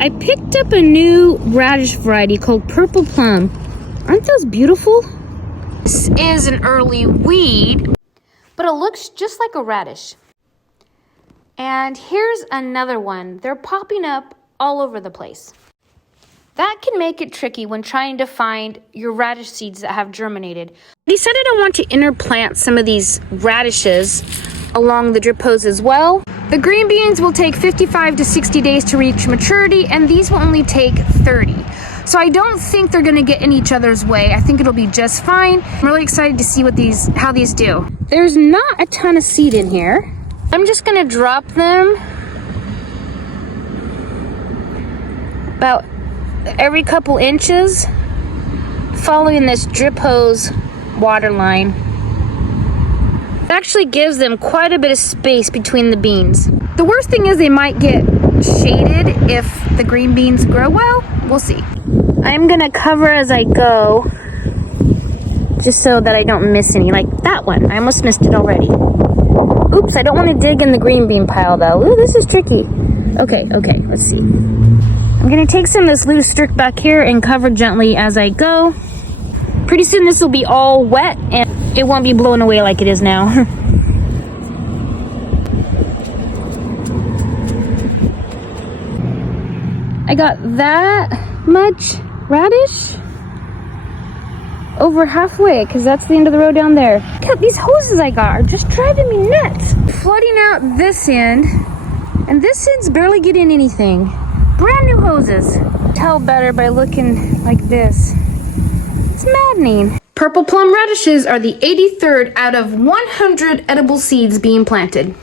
I picked up a new radish variety called Purple Plum. Aren't those beautiful? This is an early weed, but it looks just like a radish. And here's another one. They're popping up all over the place. That can make it tricky when trying to find your radish seeds that have germinated. I decided I want to interplant some of these radishes along the drip hose as well. The green beans will take 55 to 60 days to reach maturity, and these will only take 30. So I don't think they're gonna get in each other's way. I think it'll be just fine. I'm really excited to see how these do. There's not a ton of seed in here. I'm just gonna drop them about every couple inches, following this drip hose water line. It actually gives them quite a bit of space between the beans. The worst thing is they might get shaded if the green beans grow well. We'll see. I'm gonna cover as I go, just so that I don't miss any. Like that one, I almost missed it already. Oops, I don't want to dig in the green bean pile though. Ooh, this is tricky. Okay, let's see. I'm gonna take some of this loose stick back here and cover gently as I go. Pretty soon this will be all wet and it won't be blown away like it is now. I got that much radish over halfway, because that's the end of the road down there. Look at these hoses I got are just driving me nuts. Flooding out this end, and this end's barely getting anything. Brand new hoses. Tell better by looking like this. It's maddening. Purple plum radishes are the 83rd out of 100 edible seeds being planted.